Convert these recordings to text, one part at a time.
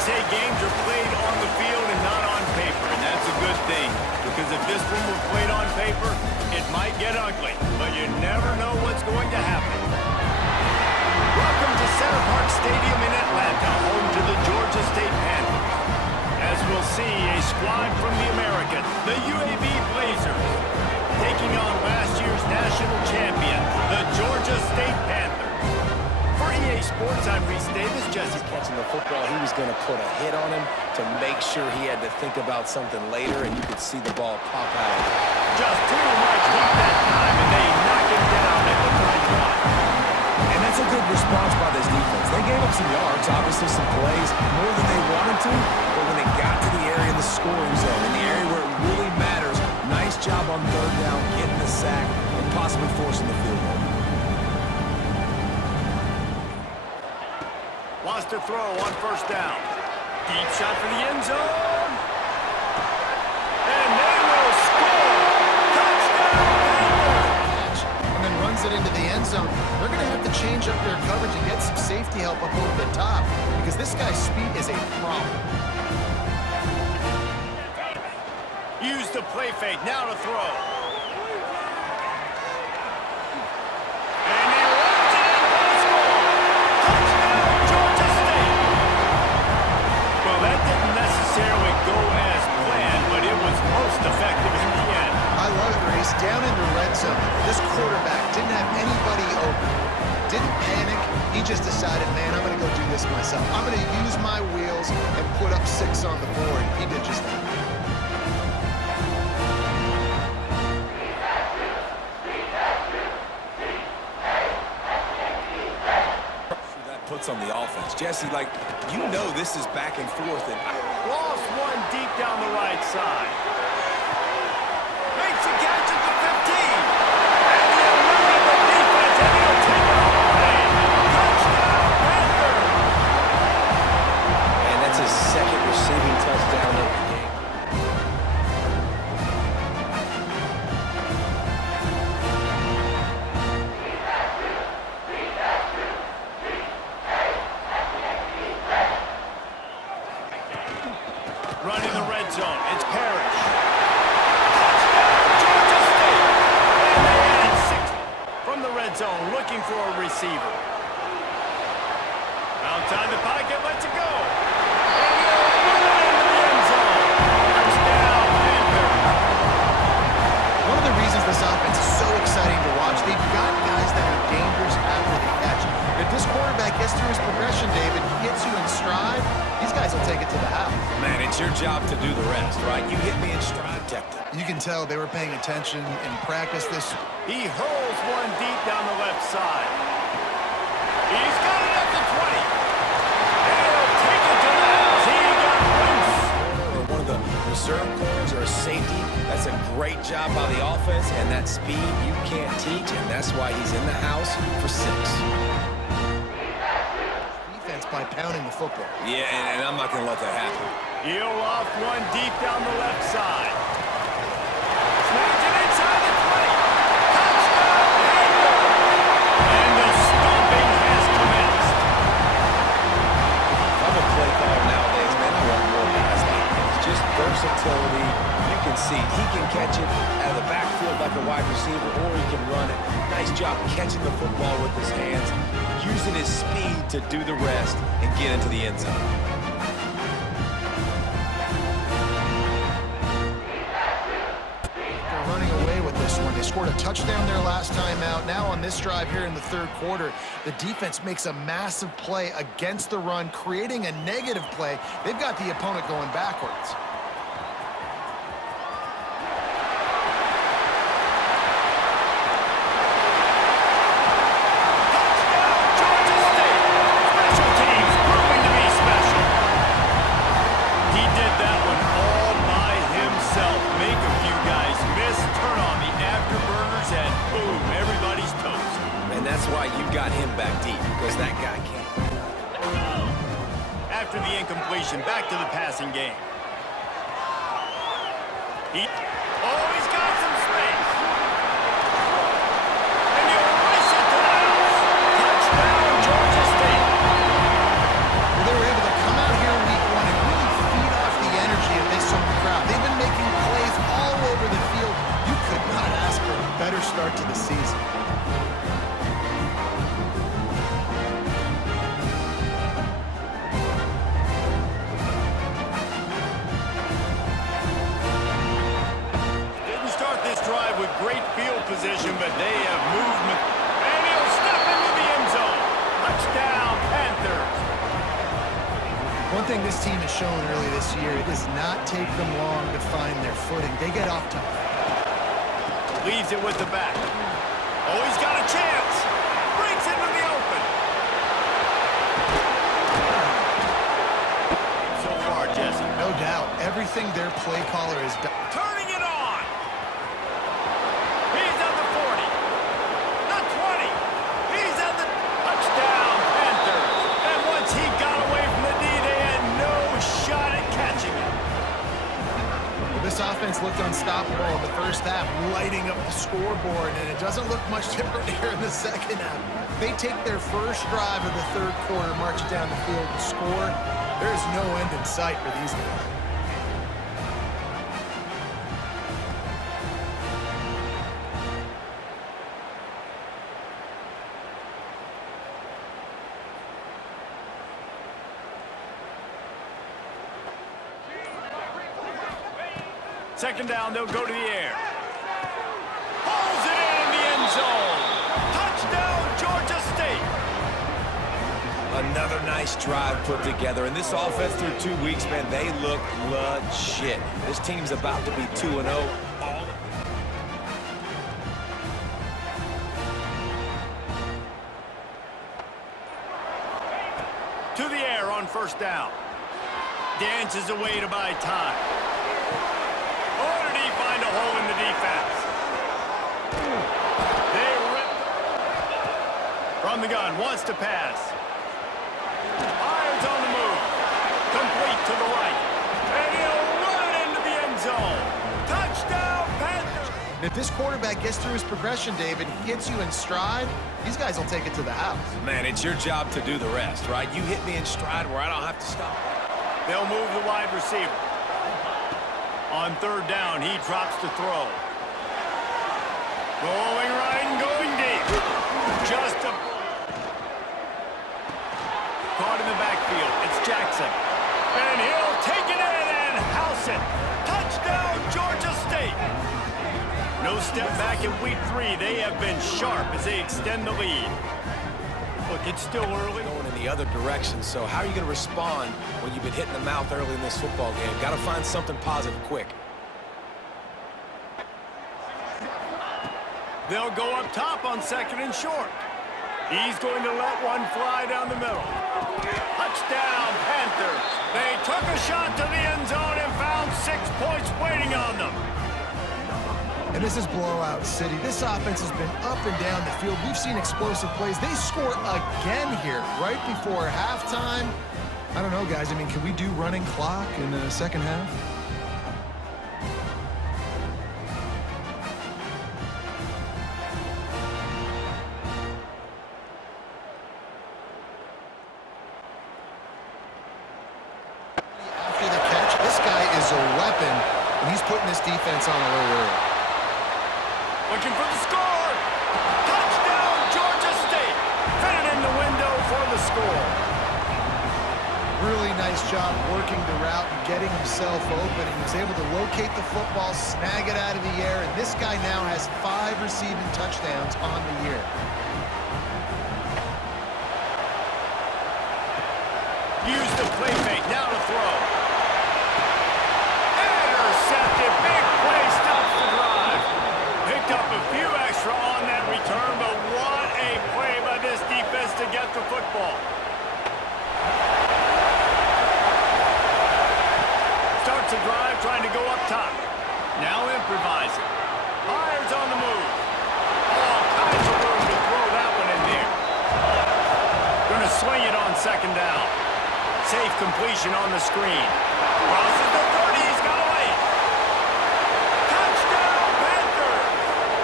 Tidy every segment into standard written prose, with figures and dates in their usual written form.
say games are played on the field and not on paper, and that's a good thing. Because if this one were played on paper, it might get ugly. But you never know what's going to happen. Welcome to Center Parc Stadium in Atlanta, home to the Georgia State Panthers. As we'll see, a squad from the American, the UAB Blazers, taking on last year's national champion, the Georgia State Panthers. For EA Sports, I'm Reese Davis. Jesse catching the football, he was going to put a hit on him to make sure he had to think about something later, and you could see the ball pop out. Just too much heat that time, and they knock him down at the 31. And that's a good response by this defense. They gave up some yards, obviously some plays, more than they wanted to, but when they got to the area in the scoring zone, in the area where it really matters, nice job on third down, getting the sack, and possibly forcing the field goal. Wants to throw on first down. Deep shot for the end zone. And they will score. Touchdown, Panthers. And then runs it into the end zone. They're going to have to change up their coverage and get some safety help up over the top because this guy's speed is a problem. Use the play fake. Now to throw. Effective in the end. I love it, Reese. Down in the red zone, this quarterback didn't have anybody open. Didn't panic. He just decided, man, I'm going to go do this myself. I'm going to use my wheels and put up 6 on the board. He did just that. That puts on the offense. Jesse, like, you know this is back and forth. And lost one deep down the right side. Makes a catch at the 15. And he'll move the defense, and he'll take it all away. Touchdown, Panthers. And that's his second receiving touchdown of the game. Running the red zone. It's Parrish. Zone looking for a receiver. Outside the pocket, lets it go. And he'll run it into the end zone. Touchdown, Panthers. One of the reasons this offense is so exciting to watch, they've got guys that are dangerous after they catch. If this quarterback gets through his progression, David, he hits you in stride, these guys will take it to the house. Man, it's your job to do the rest, right? You hit me in stride, protect it. You can tell they were paying attention in practice this. He hurls one deep down the left side. He's got it at the 20. And he'll take it to the house. He got loose. Or one of the reserve corners or a safety. That's a great job by the offense, and that speed you can't teach, and that's why he's in the house for 6. Defense by pounding the football. Yeah, and I'm not going to let that happen. He'll off one deep down the left side. Snaps it inside the 20. Touchdown, Panthers. And the stomping has commenced. I'm a play caller nowadays, man. I want more guys like this. Just versatility. You can see he can catch it out of the backfield like a wide receiver, or he can run it. Nice job catching the football with his hands, using his speed to do the rest and get into the end zone. They scored a touchdown their last time out. Now on this drive here in the third quarter, the defense makes a massive play against the run, creating a negative play. They've got the opponent going backwards. That's why you got him back deep, because that guy can't. After the incompletion, back to the passing game. He's got some space. And he'll race it to the house. Touchdown, Georgia State. Well, they were able to come out here in week 1 position, but they have movement. And he'll step into the end zone. Touchdown, Panthers. One thing this team has shown early this year, it does not take them long to find their footing. They get off tough. Leaves it with the back. Oh, he's got a chance. Breaks into the open. So far, Jesse. No doubt. Everything their play caller has done. Turning it on. He's at the 40. The 20. He's at the touchdown, Panthers. And once he got away from the D, they had no shot at catching him. This offense looked unstoppable in the first half, lighting up the scoreboard, and it doesn't look much different here in the second half. They take their first drive of the third quarter, march it down the field, and score. There's no end in sight for these guys. Second down, they'll go to the air. Pulls it in the end zone. Touchdown, Georgia State. Another nice drive put together. And this offense through 2 weeks, man, they look legit. This team's about to be 2-0. To the air on first down. Dances away to buy time. Or did he find a hole in the defense? They rip from the gun, wants to pass. Irons on the move. Complete to the right. And he'll run it into the end zone. Touchdown, Panthers. And if this quarterback gets through his progression, David, he gets you in stride, these guys will take it to the house. Man, it's your job to do the rest, right? You hit me in stride where I don't have to stop. They'll move the wide receiver. On third down, he drops to throw. Going right and going deep. Just a... Caught in the backfield. It's Jackson. And he'll take it in and house it. Touchdown, Georgia State. No step back in week 3. They have been sharp as they extend the lead. Look, it's still early. Going in the other direction, so how are you going to respond when you've been hit in the mouth early in this football game? Got to find something positive quick. They'll go up top on second and short. He's going to let one fly down the middle. Touchdown, Panthers. They took a shot to the end zone and found 6 points waiting on them. And this is blowout city. This offense has been up and down the field. We've seen explosive plays. They score again here right before halftime. I don't know, guys. I mean, can we do running clock in the second half? After the catch, this guy is a weapon, and he's putting this defense on alert early. Looking for the score. Touchdown, Georgia State. Fitted in the window for the score. Really nice job working the route and getting himself open. He was able to locate the football, snag it out of the air, and this guy now has 5 receiving touchdowns on the year. Use the play fake. Now to throw. Intercepted. Big play. Stops the drive. Picked up a few extra on that return, but what a play by this defense to get the football. Starts a drive trying to go up top. Now improvising. Hires on the move. All kinds of room to throw that one in there. Going to swing it on second down. Safe completion on the screen. Crosses the 30. He's got away. Touchdown, Panthers.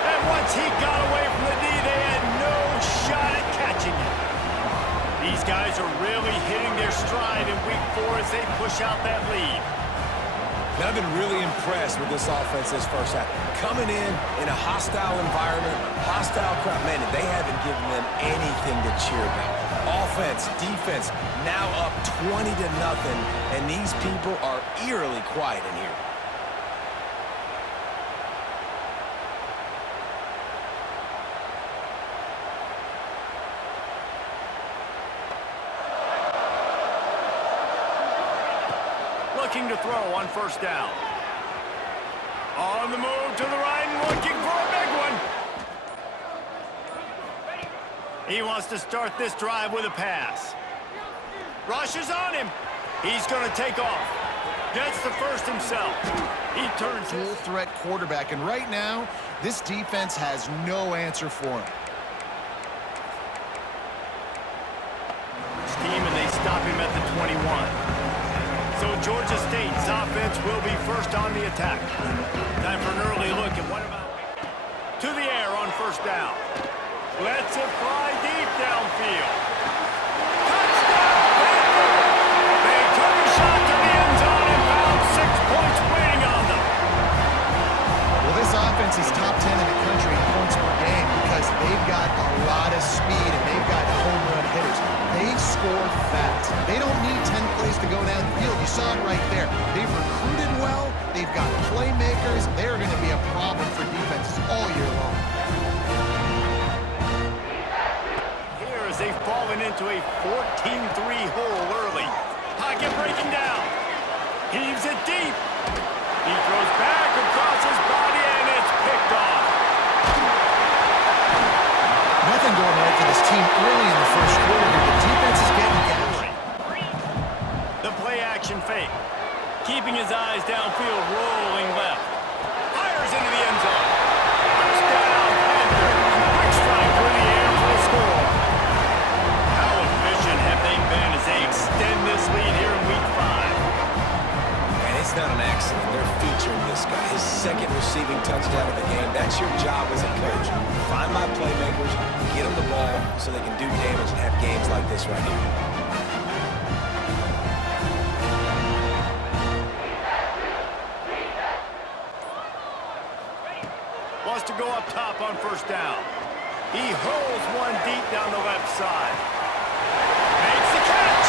And once he got away from the D, they had no shot at catching him. These guys are really hitting their stride in week 4 as they push out that lead. Now, I've been really impressed with this offense this first half. Coming in a hostile environment, hostile crowd, man, they haven't given them anything to cheer about. Offense, defense, now up 20-0, and these people are eerily quiet in here. looking to throw on first down. On the move to the right and looking for a big one. He wants to start this drive with a pass. Rushes on him. He's going to take off. Gets the first himself. He turns Dual threat quarterback, and right now, this defense has no answer for him. Scheme, and they stop him at the 21. So Georgia State's offense will be first on the attack. Time for an early look at what about to the air on first down. Lets it fly deep downfield. Touchdown, Panthers! They took a shot to the end zone and found 6 points waiting on them. Well, this offense is top 10 in the country in points per game because they've got a lot of speed and they've got home run hitters. They score fast. They don't need 10 plays to go down the field. You saw it right there. They've recruited well. They've got playmakers. They're going to be a problem for defenses all year long. Here as they've fallen into a 14-3 hole early. Pocket breaking down. Heaves it deep. He throws back across his body and it's picked off. Nothing going right for this team early in the first quarter here. The defense is getting gashed. The play action fake. Keeping his eyes downfield, rolling left. Fires into the end zone. Touchdown, Panthers. Quick strike through the air for the score. How efficient have they been as they extend this lead here in Week 5? And it's not an accident. They're featuring this guy. His second receiving touchdown of the game. That's your job as a coach. Find my playmakers, get them the ball so they can do damage and have games like this right here. Wants to go up top on first down. He hurls one deep down the left side. Makes the catch.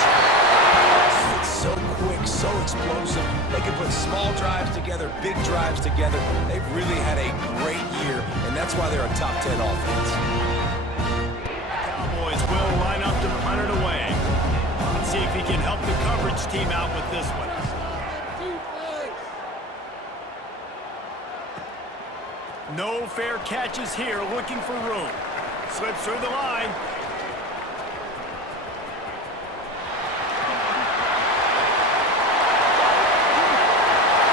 It's so quick, so explosive. They can put small drives together, big drives together. They've really had a great year, and that's why they're a top 10 offense. Cowboys will line up to punt it away. Let's see if he can help the coverage team out with this one. No fair catches here, looking for room. Slips through the line.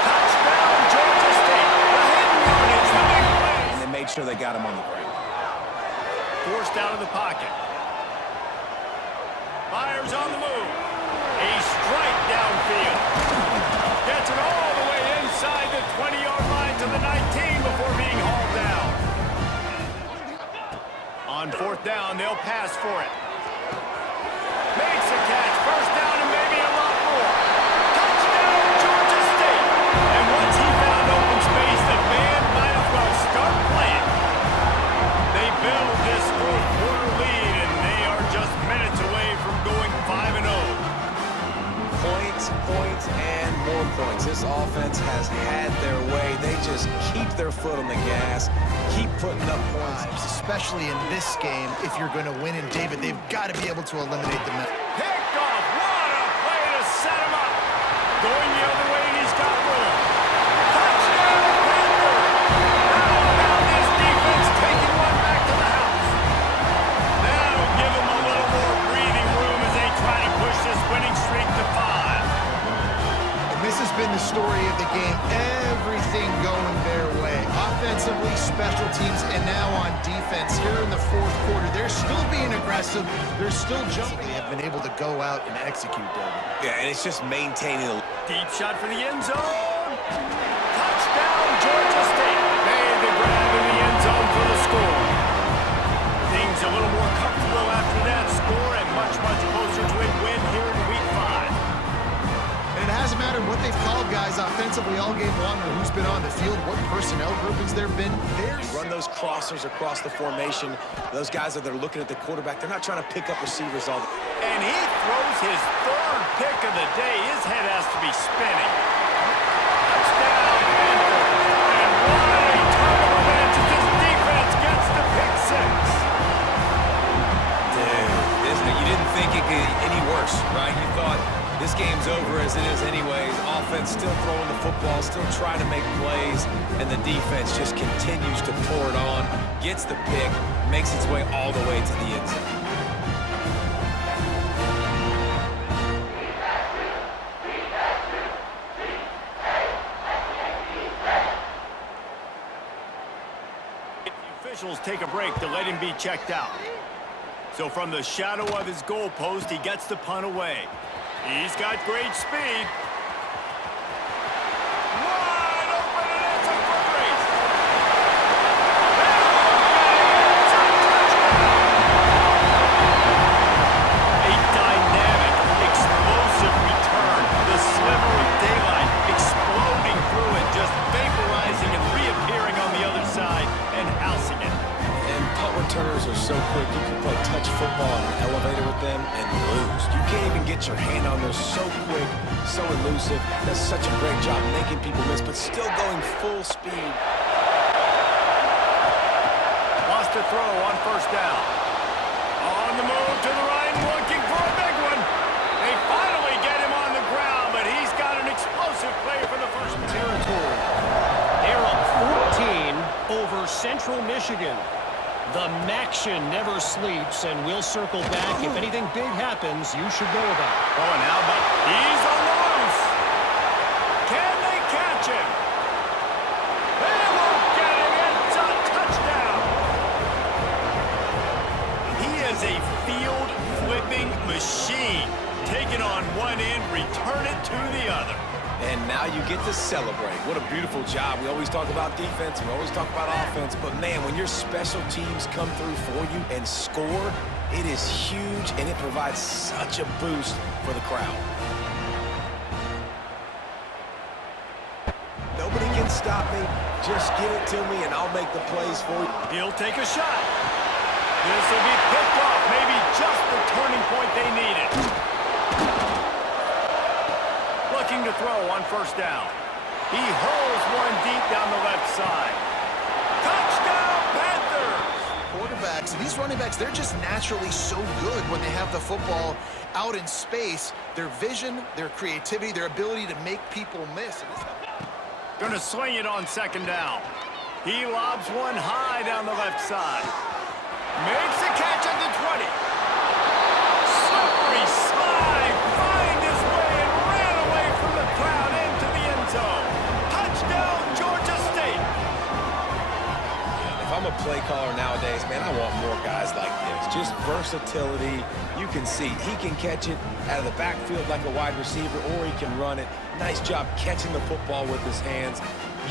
Touchdown, Georgia State. The hidden run is the big play. And they made sure they got him on the ground. Forced out of the pocket. Fires on the move. A strike downfield. Gets it all the way inside the 20-yard line to the 19 before being hauled down. On fourth down, they'll pass for it. Makes a catch. First down and maybe a lot more. Touchdown, Georgia State. And once he found open space, the band might as well start playing. They build this fourth quarter lead, and they are just minutes away from going 5-0. Points, points, and more points. This offense has had their way. They just keep their foot on the gas, keep putting up points. Especially in this game, if you're going to win. And David, they've got to be able to eliminate the middle. Picked off. What a play to set him up. Going the other way, and he's got room. Touchdown, Panthers. How about this defense taking one back to the house? That'll give them a little more breathing room as they try to push this winning streak to 5. And this has been the story of the game. Everything going their way. Offensively, special teams, and now on defense here in the fourth quarter. They're still being aggressive. They're still jumping. They have been able to go out and execute, David. Yeah, and it's just maintaining the... Deep shot for the end zone. Touchdown, Georgia State. Made the grab in the end zone for the score. Things a little more comfortable after that score and much, much closer to a win here in Week 5. And it hasn't mattered what they've called guys offensively all game long or who's been on the field, what personnel groupings there have been. Run those crossers across the formation. Those guys that are looking at the quarterback, they're not trying to pick up receivers all the... And he throws his third pick of the day. His head has to be spinning. Touchdown, Panthers. And what a turn of events as this defense gets the pick 6. Dude, you didn't think it could get any worse, right? You thought this game's over as it is anyways. Offense still throwing the football, still trying to make plays, and the defense just continues to pour it on, gets the pick, makes its way all the way to the end zone. The officials take a break to let him be checked out. So from the shadow of his goalpost, he gets the punt away. He's got great speed. Wide open, and it's a foot race. A dynamic, explosive return. The sliver of daylight exploding through it, just vaporizing and reappearing on the other side and housing it. And punt returners are so quick, you can play touch football in an elevator with them and lose. You can't even get your hand on them. So quick, so elusive. Does such a great job making people miss, but still going full speed. Lost a throw on first down. On the move to the right, looking for a big one. They finally get him on the ground, but he's got an explosive play for the first territory. They're up 14 over Central Michigan. The Maction never sleeps, and we'll circle back. If anything big happens, you should know about it. Oh, and how about he's on the loose. Can they catch him? They won't get him. It's a touchdown. He is a field-flipping machine. Take it on one end, return it to the other. And now you get to celebrate. What a beautiful job. We always talk about defense, we always talk about offense, but man, when your special teams come through for you and score, it is huge, and it provides such a boost for the crowd. Nobody can stop me. Just give it to me, and I'll make the plays for you. He'll take a shot. This will be picked off, maybe just the turning point they needed. Looking to throw on first down. He hurls one deep down the left side. Touchdown, Panthers! Quarterbacks, these running backs, they're just naturally so good when they have the football out in space. Their vision, their creativity, their ability to make people miss. Gonna swing it on second down. He lobs one high down the left side. Makes a catch at the 20. Slippery slide, find his way and ran away from the crowd into the end zone. Touchdown, Georgia State. If I'm a play caller nowadays, man, I want more guys like this. Just versatility. You can see he can catch it out of the backfield like a wide receiver, or he can run it. Nice job catching the football with his hands,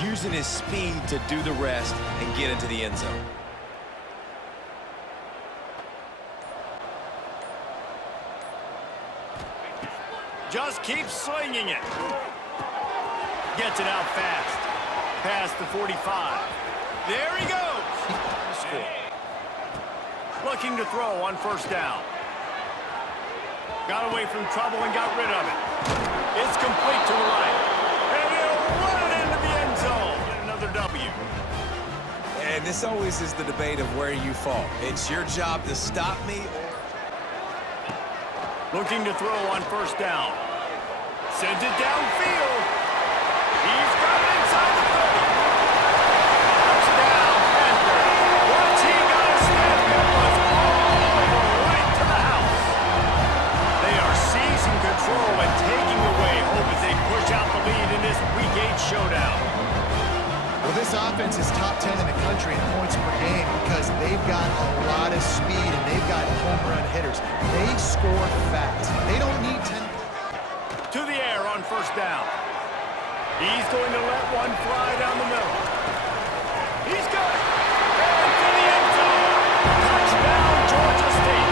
using his speed to do the rest and get into the end zone. Just keeps slinging it. Gets it out fast. Past the 45. There he goes. Looking to throw on first down. Got away from trouble and got rid of it. It's complete to the right. And he'll run it into the end zone. Get another W. And this always is the debate of where you fall. It's your job to stop me. Looking to throw on first down. Sends it downfield. He's got it inside the 30. Touchdown, Panthers. Once he got a snap, it was all over right to the house. They are seizing control and taking away hope as they push out the lead in this Week 8 showdown. Well, this offense is top 10 in the country in points per game because they've got a lot of speed and they've got home run hitters. They score fast. They don't need 10. To the air on first down. He's going to let one fly down the middle. He's got it. And to the end zone. Touchdown, Georgia State.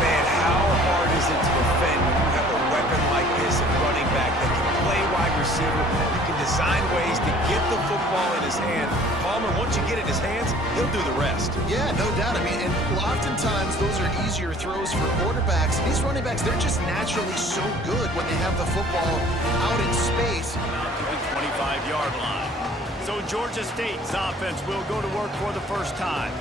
Man, how hard is it to defend when you have a weapon like this at running back that can play wide receiver? You can design ways to get the football in his hand. Palmer, once you get it in his hands, he'll do the rest. Yeah, no doubt. I mean, and oftentimes those are easier throws for quarterbacks. These running backs, they're just naturally so good when they have the football out in space. Out to the 25-yard line. So Georgia State's offense will go to work for the first time.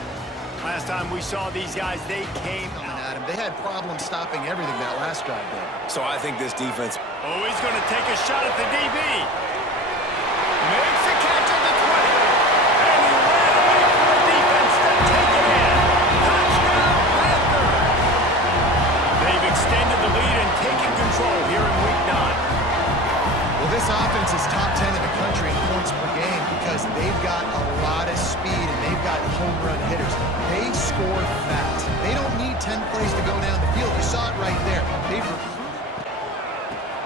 Last time we saw these guys, they came Coming out. at him. They had problems stopping everything that last drive there. So I think this defense... Oh, he's going to take a shot at the DB. Makes the catch at the 20. And he ran away from the defense to take it in. Touchdown, Panthers. They've extended the lead and taken control here in Week 9. Well, this offense is top 10 in the country in points per game because they've got a lot of speed and they've got home run hitters. They score fast. They don't need 10 plays to go down the field. You saw it right there. They've recruited.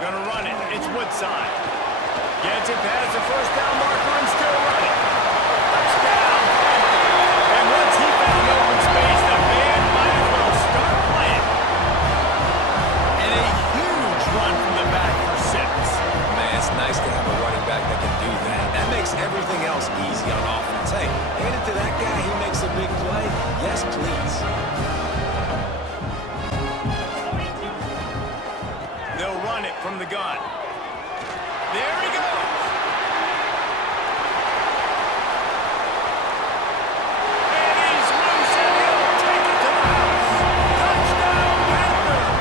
Gonna run it. It's Woodside. Gets it past the first down marker and still running. Touchdown. And once he found open space, the band might as well start playing. And a huge run from the back for 6. Man, it's nice to have a running back that can do that. That makes everything else easy on offense. Hey, hand it to that guy. He makes a big play. Yes, please. They'll run it from the gun. There he goes. And he's loose, and he'll take it to the house. Touchdown, Panthers.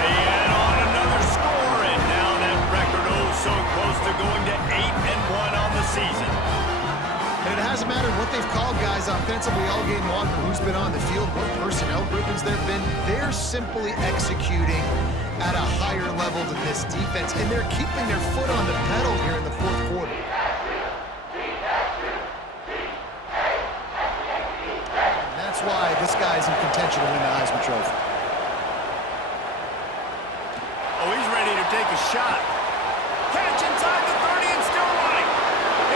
They add on another score, and now that record so close to going to 8-1 on the season. And it hasn't mattered what they've called guys offensively all game long, or who's been on the field, what personnel groupings there have been. They're simply executing at a higher level than this defense, and they're keeping their foot on the pedal here in the fourth quarter. And that's why this guy's in contention to win the Heisman Trophy. Oh, he's ready to take a shot. Catch inside the 30 and still running.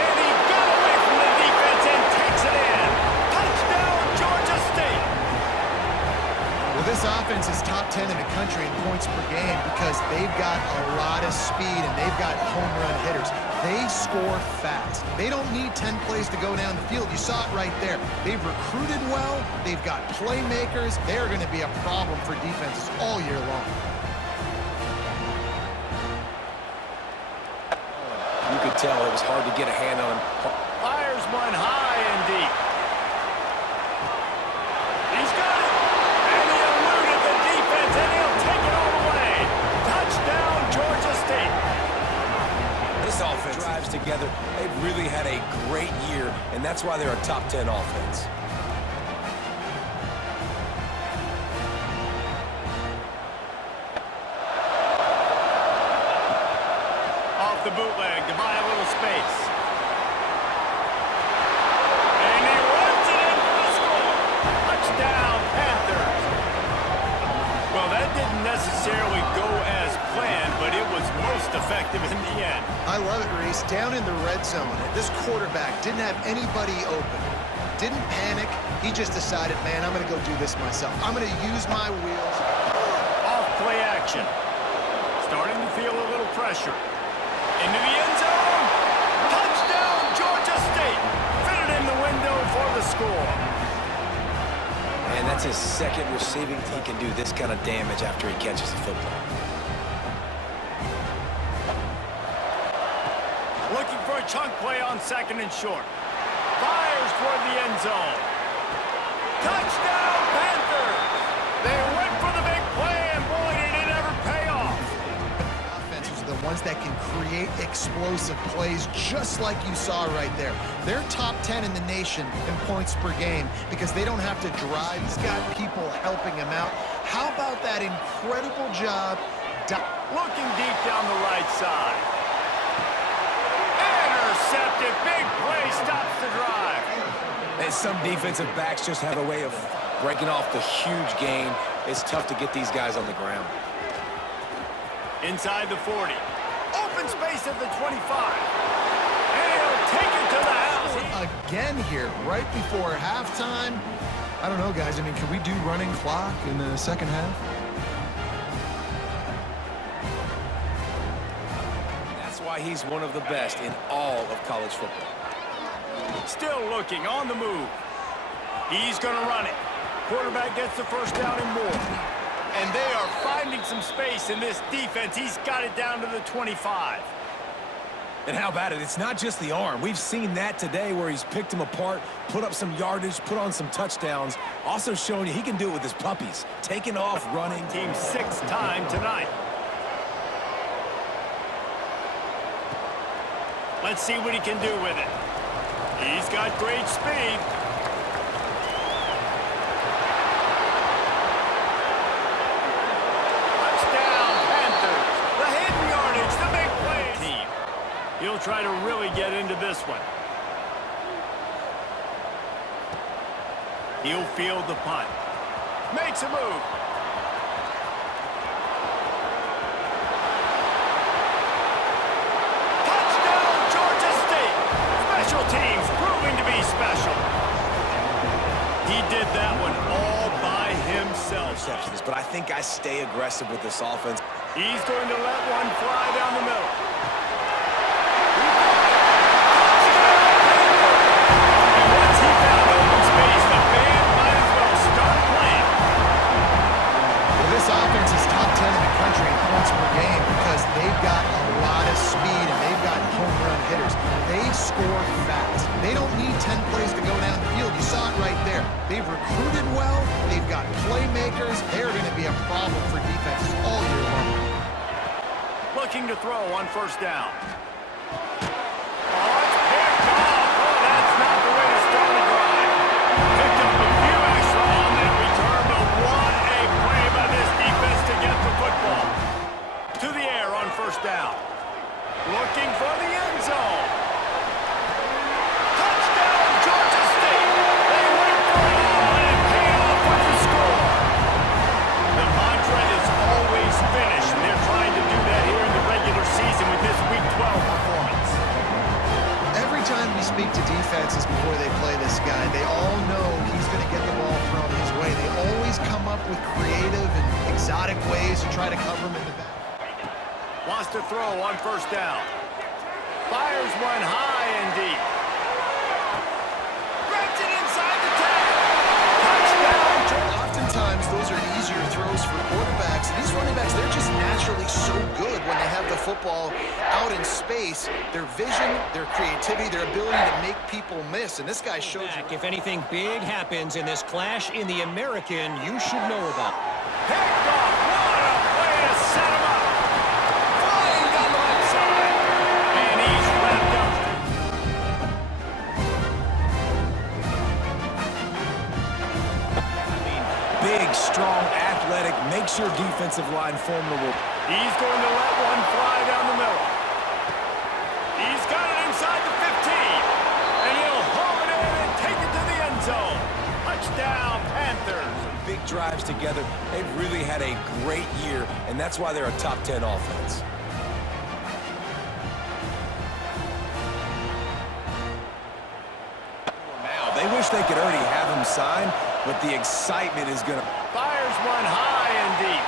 And he got away from the defense and takes it in. Touchdown, Georgia State. Well, this offense is top 10 in the country in points per game because they've got a lot of speed and they've got home run hitters. They score fast. They don't need 10 plays to go down the field. You saw it right there. They've recruited well. They've got playmakers. They're going to be a problem for defenses all year long. You could tell it was hard to get a hand on him. Fires one high and deep. He's got it. And he eluded the defense, and he'll take it all the way. Touchdown, Georgia State. This offense drives together. They've really had a great year, and that's why they're a top 10 offense. The bootleg to buy a little space. And he runs it in for the score. Touchdown, Panthers. Well, that didn't necessarily go as planned, but it was most effective in the end. I love it, Reese. Down in the red zone, this quarterback didn't have anybody open. Didn't panic. He just decided, man, I'm going to go do this myself. I'm going to use my wheels. Off play action. Starting to feel a little pressure. Into the end zone. Touchdown, Georgia State. Fitted in the window for the score. And that's his second receiving. He can do this kind of damage after he catches the football. Looking for a chunk play on 2nd and short. Fires toward the end zone. Touchdown, Panthers. They went for the big play, and boy, did it ever pay off. The ones that can create explosive plays just like you saw right there. They're top 10 in the nation in points per game because they don't have to drive. He's got people helping him out. How about that incredible job? Looking deep down the right side. Intercepted. Big play stops the drive. And some defensive backs just have a way of breaking off the huge gain. It's tough to get these guys on the ground. Inside the 40. Open space at the 25. And he'll take it to the house. Again here, right before halftime. I don't know, guys. I mean, can we do running clock in the second half? That's why he's one of the best in all of college football. Still looking on the move. He's going to run it. Quarterback gets the first down and more. And they are finding some space in this defense. He's got it down to the 25. And how about it? It's not just the arm. We've seen that today where he's picked him apart, put up some yardage, put on some touchdowns. Also showing you he can do it with his puppies. Taking off, running. Team sixth time tonight. Let's see what he can do with it. He's got great speed. Touchdown, Panthers. The hidden yardage, the big play. Team. He'll try to really get into this one. He'll field the punt. Makes a move. Touchdown, Georgia State. Special teams proving to be special. He did that one all by himself. Interceptions, but I think I stay aggressive with this offense. He's going to let one fly down the middle. And once he found open space, the band might as well start playing. Well, this offense is top 10 in the country in points per game because they've got a lot of speed and they've got home run hitters. They score fast. They don't need 10 plays to go down the field. You saw it right there. They've recruited well. They've got playmakers. They're going to be a problem for defenses all year long. Looking to throw on first down. Oh, it's picked off. Oh, that's not the way to start a drive. Picked up a few extra on that return, but what a play by this defense to get the football. To the air on first down. Looking for the end zone. Touchdown, Georgia State. They went for it all, and it paid off with the score. The mantra is always finish, and they're trying to do that here in the regular season with this Week 12 performance. Every time we speak to defenses before they play this guy, they all know he's going to get the ball thrown his way. They always come up with creative and exotic ways to try to cover him in the back. Wants to throw on first down. Fires one high and deep. Grabs it inside the 10. Touchdown. Oftentimes, those are easier throws for quarterbacks. These running backs, they're just naturally so good when they have the football out in space. Their vision, their creativity, their ability to make people miss. And this guy shows you. If anything big happens in this clash in the American, you should know about. Picked off. What a way to set him up. Flying down the left side. And he's wrapped up. Big, strong, athletic, makes your defensive line formidable. He's going to let one fly down the middle. He's got it inside the 15. And he'll haul it in and take it to the end zone. Touchdown, Panthers. Big drives together. They've really had a great year, and that's why they're a top 10 offense. Now, they wish they could already have him signed, but the excitement is going to... Fires one high and deep.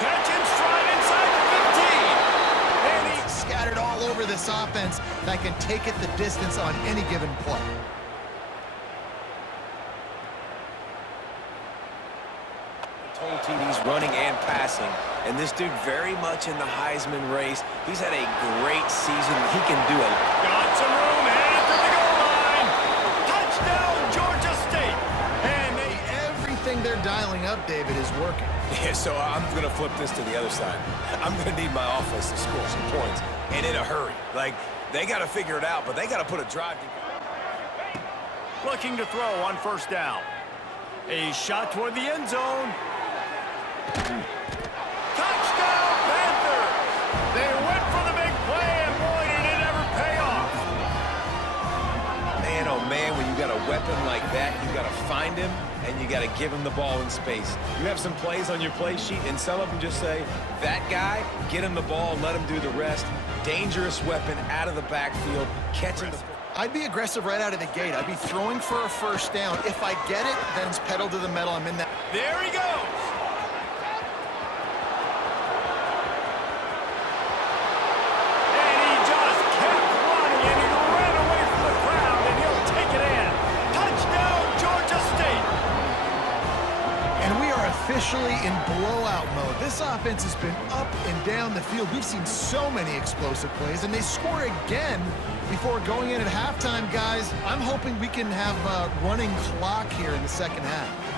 Catch and stride inside the 15. And he... Scattered all over this offense that can take it the distance on any given play. Total TDs running and passing, and this dude very much in the Heisman race. He's had a great season. He can do it. Got some room, headed to the goal line. Touchdown, Georgia State. And Everything they're dialing up, David, is working. Yeah, so I'm going to flip this to the other side. I'm going to need my offense to score some points, and in a hurry. Like, they got to figure it out, but they got to put a drive together. looking to throw on first down. A shot toward the end zone. Touchdown, Panthers! They went for the big play, and boy, did it ever pay off. Man, oh man, when you got a weapon like that, you got to find him, and you got to give him the ball in space. You have some plays on your play sheet, and some of them just say, that guy, get him the ball and let him do the rest. Dangerous weapon out of the backfield, catching the... I'd be aggressive right out of the gate. I'd be throwing for a first down. If I get it, then it's pedal to the metal. I'm in that. There he goes. And he just kept running, and he ran away from the crowd, and he'll take it in. Touchdown, Georgia State. And we are officially in blowout mode. This offense has been up and down the field. We've seen so many explosive plays, and they score again before going in at halftime, guys. I'm hoping we can have a running clock here in the second half.